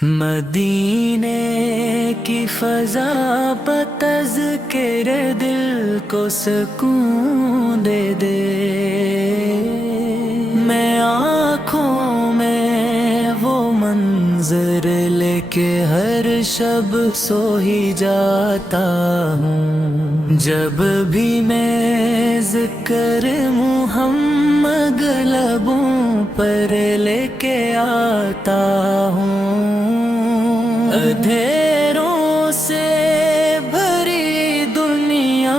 مدینے کی فضا پہ تذکر دل کو سکون دے دے، میں آنکھوں میں وہ منظر لے کے ہر شب سو ہی جاتا ہوں، جب بھی میں ذکر محمد لبوں پر لے کے آتا ہوں، اندھیروں سے بھری دنیا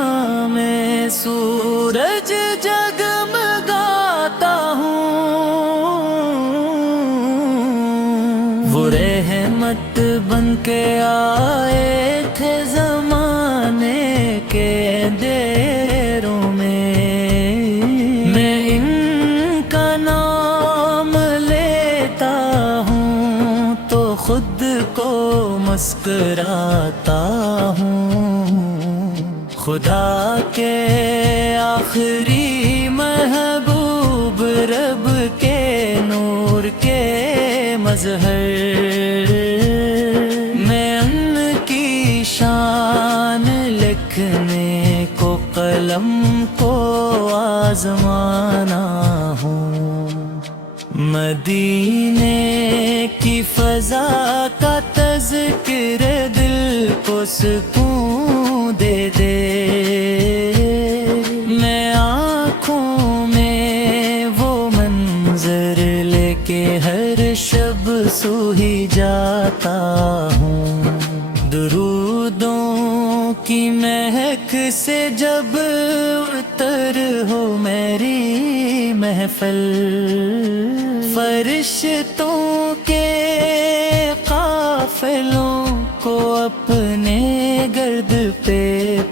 میں سورج جگمگاتا ہوں، وہ رحمت بن کے آئے تھے زمانے کے اندھیروں میں ان کا نام لیتا ہوں تو خود کو مسکراتا ہوں، خدا کے آخری محبوب رب کے نور کے مظہر میں ان کی شان لکھنے کو قلم کو آزمانا ہوں، مدینے کی فضا کا تذکر دل کو سکون دے دے، میں آنکھوں میں وہ منظر لے کے ہر شب سو ہی جاتا ہوں، درودوں کی مہک سے جب اتر ہو میری محفل، فرشتوں کے قافلوں کو اپنے گرد پہ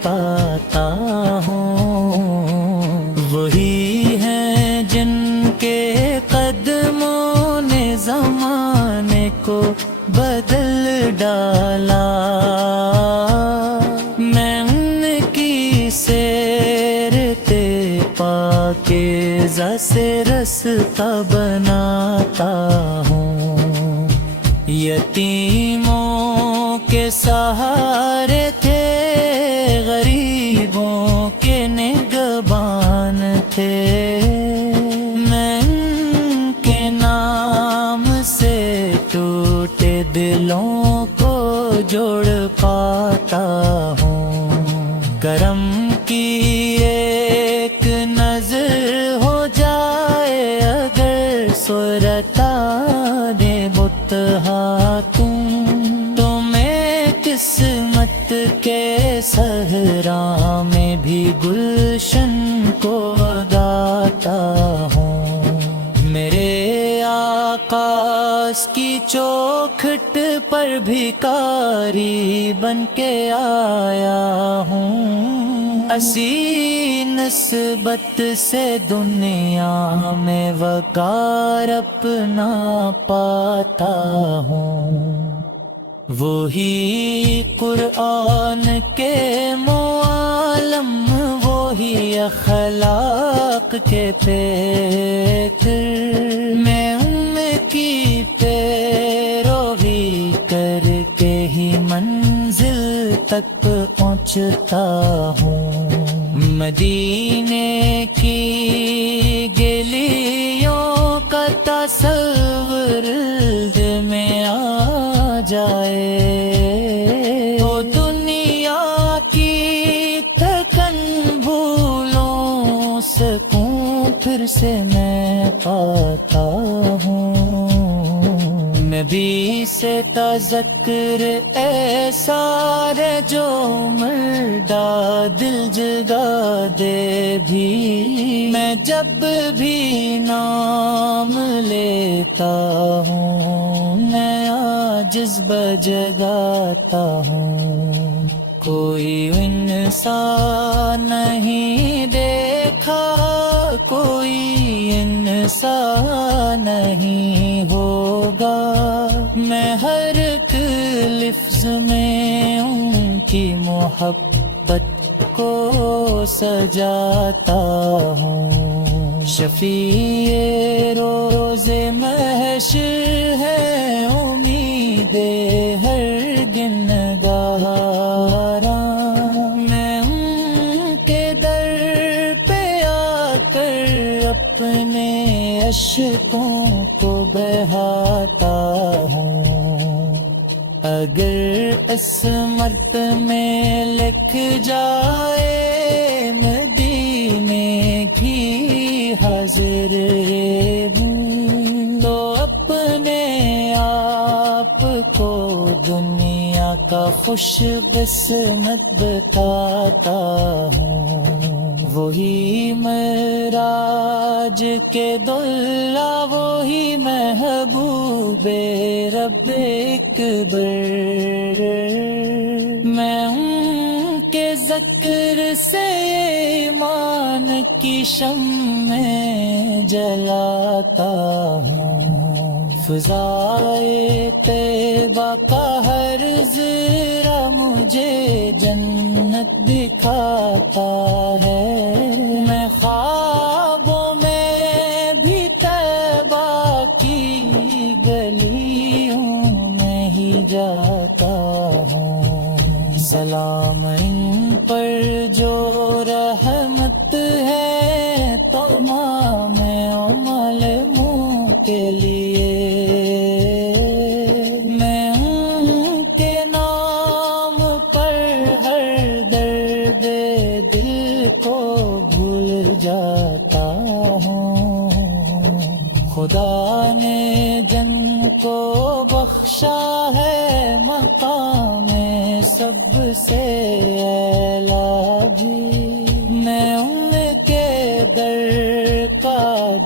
پاتا ہوں، وہی ہیں جن کے قدموں نے زمانے کو بدل ڈالا، میں ان کی سیرت پاکیزہ سے رستہ بناتا ہوں، یتیموں کے سہارے تھے، غریبوں کے نگہبان تھے، میں ان کے نام سے ٹوٹے دلوں کو جوڑ پاتا ہوں، کرم کی ایک نظر ہو جائے اگر سورتا دے بتہا تم، تو میں قسمت کے صحرا میں بھی گلشن کو گاتا ہوں، میرے آقا کی چوکھٹ پر بھکاری بن کے آیا ہوں، اسی نسبت سے دنیا میں وقار اپنا پاتا ہوں، وہی قرآن کے معلم، وہی اخلاق کے پیکر، میں ان کی پیروی کر کے ہی منزل تک پہنچتا ہوں، مدینے کی گلیوں کا تصور دل میں آ جائے تو دنیا کی تھکن بھولوں سکون پھر سے میں پاتا ہوں، نبی سے تذکر ایسا ہے جو مردہ دل جگا دے بھی، میں جب بھی نام لیتا ہوں میں عاجز بجگاتا ہوں، کوئی انسان نہیں دیکھا، کوئی انسان نہیں ہوگا، میں ہر ایک لفظ میں ان کی محبت کو سجاتا ہوں، شفیع روز محشر ہے امید دے ہر گن گاراں، میں ان کے در پہ آ کر اپنے اشکوں کو بہاتا ہوں۔ اگر قسمت میں لکھ جائے مدینے کی حاضر ہوں، تو اپنے آپ کو دنیا کا خوش قسمت بتاتا ہوں۔ وہی معراج کے دلہ، وہی محبوب رب اکبر، میں ان کے ذکر سے ایمان کی شمع جلاتا ہوں۔ فضائے طیبہ کا ہر ذرہ مجھے جنت دکھاتا ہے، میں خوابوں میں بھی طیبہ کی گلیوں میں ہی جاتا ہوں۔ سلام ان پر جو رحمت ہے تمام عمل منہ کے لیے، میں ان کے نام پر ہر درد دل کو بھول جاتا ہوں۔ خدا نے جن کو بخشا ہے مقام سب سے اعلیٰ بھی، میں ان کے در کا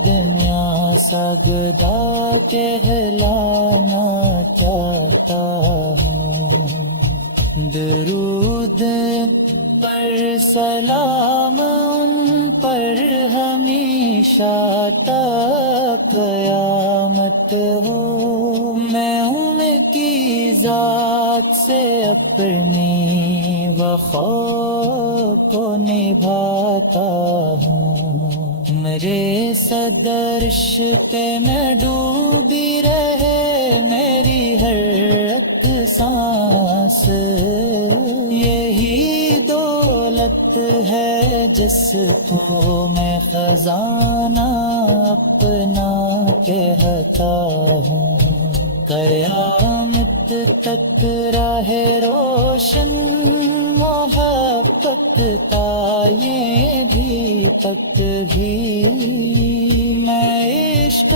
دنیا سجدہ کہلانا چاہتا ہوں۔ درود پر سلام ان پر ہمیشہ تا قیامت ہو، میں ان کی ذات سے اپنی وفا کو نبھاتا ہوں۔ میرے صدرش پہ میں ڈوبی رہے میری ہر ایک سانس، یہی دولت ہے جس کو میں خزانہ اپنا کہتا ہوں۔ قیامت تک راہ روشن محبت تا یہ بھی تک بھی میں عشق